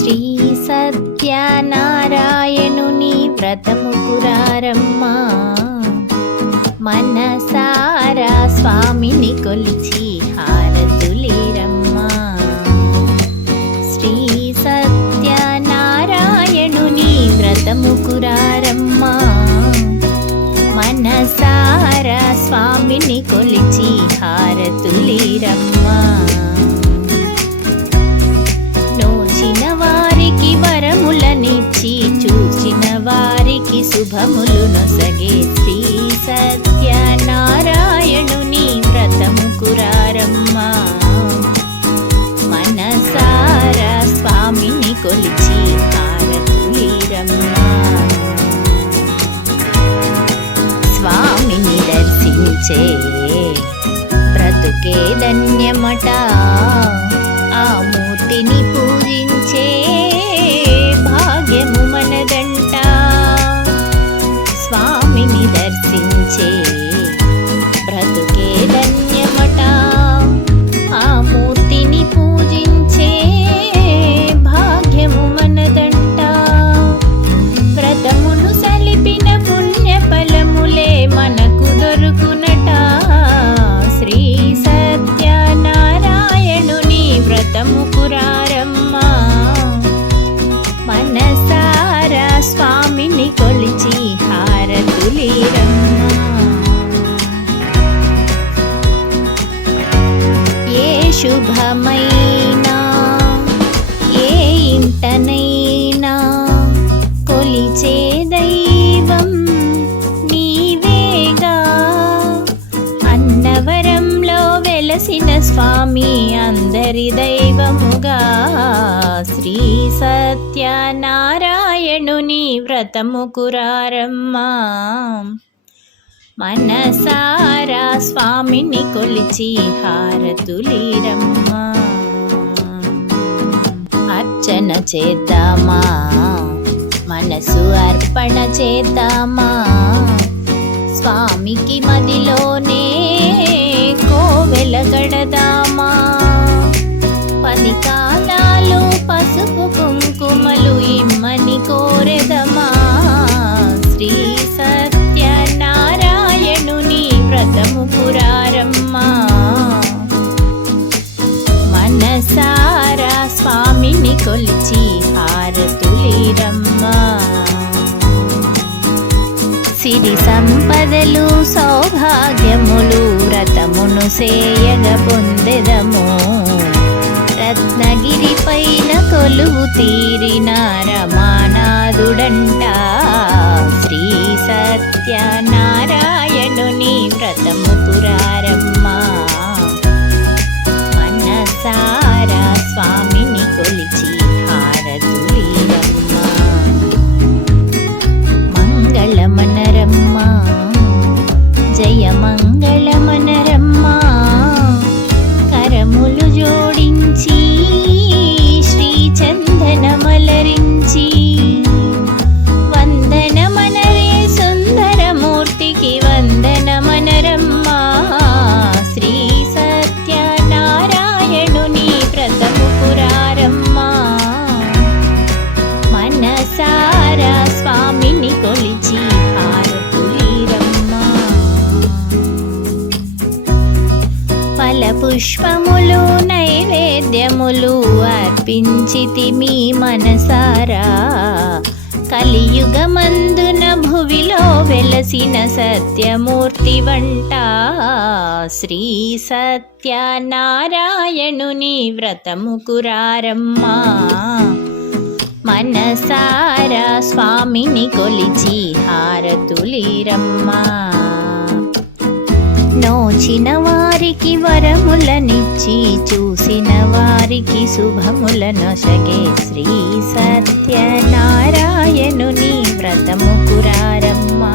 శ్రీ సత్యనారాయణుని వ్రతము కురారమ్మా, మనసారా స్వామిని కొలిచి హారతులీరమ్మా. శ్రీ సత్యనారాయణుని వ్రతము కురారమ్మా, మనసారా స్వామిని కొలిచి హారతులీరమ్మా. నోచిన వారికి వరములనిచ్చి, చూసిన వారికి శుభములు నొసగే శ్రీ సత్యనారాయణుని వ్రతము కురారమ్మా, మనసారా స్వామిని కొలిచి హారతులీరమ్మా. స్వామిని దర్శించే బ్రతుకే ధన్యమట, ఆ మూర్తిని పూజించే భాగ్యము మనదంట. స్వామిని దర్శించే బ్రతుకే ధన్యమట, ఆ మూర్తిని పూజించే భాగ్యము మనదంట. వ్రతమును సలిపిన పుణ్య ఫలములే మనకు దొరుకునట. శ్రీ సత్యనారాయణుని వ్రతము కురారమ్మా, మనసారా స్వామిని కొలిచి హారతులీరమ్మా. ఏ శుభమైనా ఏ ఇంటనైనా కొలిచే దైవం నీవేగా. అన్నవరంలో వెలసిన స్వామి అందరి దైవముగా. శ్రీ సత్యనారాయణుని వ్రతము కురారమ్మా, మనసారా స్వామిని కొలిచి హారతులీరమ్మా. అర్చన చేద్దామా, మనసు అర్పణ చేద్దామా, స్వామికి మదిలోనే కోవెల గడదామా. 10 కాలాలు పసుపు కుంకుమలు ఇమ్మని కోరెదమా. శ్రీ సత్యనారాయణుని వ్రతము కురారమ్మా, మనసారా స్వామిని కొలిచి హారతులీరమ్మా. సిరి సంపదలు సౌభాగ్యములు వ్రతమును సేయగ పొందెదము. రత్నగిరి పైన కొలువు తీరిన రమానాథుడంట. శ్రీ సత్యనారాయణుని వ్రతము కురారమ్మా, మనసారా స్వామిని కొలిచి హారతులీరమ్మా. మంగళమనరమ్మా, జయ మంగళమనరమ్మా. కరములు జోడించి శ్రీ చందనమలరించి, వందనమనరే సుందరమూర్తికి వందనమనరమ్మా. శ్రీ సత్యనారాయణుని వ్రతము కురారమ్మా, మనసారా స్వామిని కొలిచి హారతులీరమ్మా. ఫల పుష్పములు నైవేద్యములు అర్పించితిమి మనసారా. కలియుగమందున భువిలో వెలసిన సత్యమూర్తి వంట. శ్రీ సత్యనారాయణుని వ్రతము కురారమ్మా, మనసారా స్వామిని కొలిచి హారతులీరమ్మా. నోచిన వారికి వరములనిచ్చి, చూసిన వారికి శుభములనొసగే శ్రీ సత్యనారాయణుని వ్రతము కురారమ్మా.